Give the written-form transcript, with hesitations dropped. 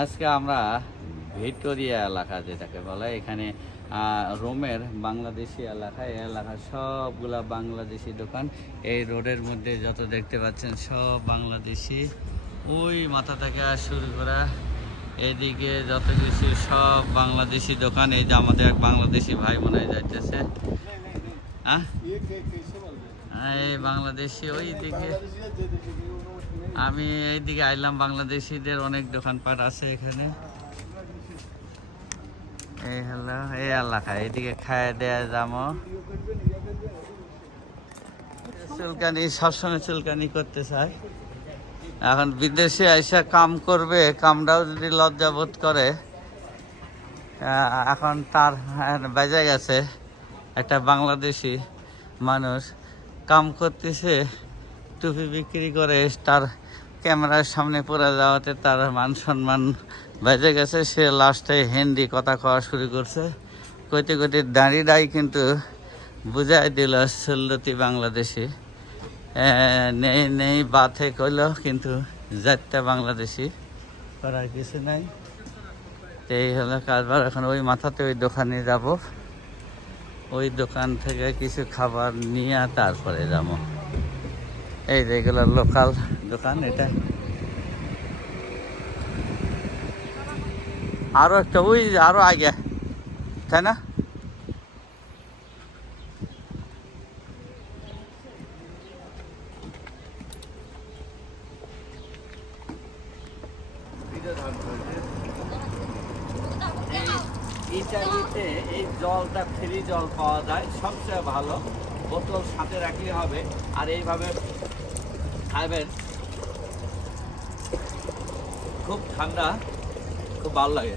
আজকে আমরা ভিক্টোরিয়া এলাকা যেটাকে বলে, এখানে রোমের বাংলাদেশি এলাকা। এই এলাকার সবগুলা বাংলাদেশি দোকান। এই রোডের মধ্যে যত দেখতে পাচ্ছেন সব বাংলাদেশি। ওই মাথা থেকে শুরু করা এদিকে যত কিছু সব বাংলাদেশি দোকান। এই যে আমাদের এক বাংলাদেশি ভাই মনে হয় যাইতেছে। হ্যাঁ, এই বাংলাদেশি ওই দিকে। আমি এইদিকে আইলাম, বাংলাদেশিদের অনেক দোকানপাট আছে এখানে। এই হলো এই এলাকা, এইদিকে খায় দেয়া যাবো। চুলকানি সবসময় চুলকানি করতে চায়। এখন বিদেশে আইসা কাম করবে, কামটাও যদি লজ্জাবোধ করে। এখন তার বেজে গেছে, একটা বাংলাদেশি মানুষ কাম করতেছে, টুপি বিক্রি করে, তার ক্যামেরার সামনে পড়ে যাওয়াতে তার মান সম্মান বেজে গেছে। সে লাস্টে হিন্দি কথা কওয়া শুরু করছে। কইতে কইতে দাঁড়িয়ে কিন্তু বুঝাই দিল সুল্লতি বাংলাদেশি। নেই নেই বাথে কইল, কিন্তু জাতটা বাংলাদেশি, করার কিছু নাই। এই হলো কারবার। এখন ওই মাথাতে ওই দোকানে যাব, ওই দোকান থেকে কিছু খাবার নিয়ে তারপরে যাবো। এই যেগুলো লোকাল দোকান। এটা আরো একটা ওই আরো আগে, তাই না? ইটালিতে এই জলটা ফ্রি জল পাওয়া যায়, সবচেয়ে ভালো। বোতল সাথে রাখলে হবে, আর এইভাবে খাবেন, খুব ঠান্ডা, খুব ভালো লাগে।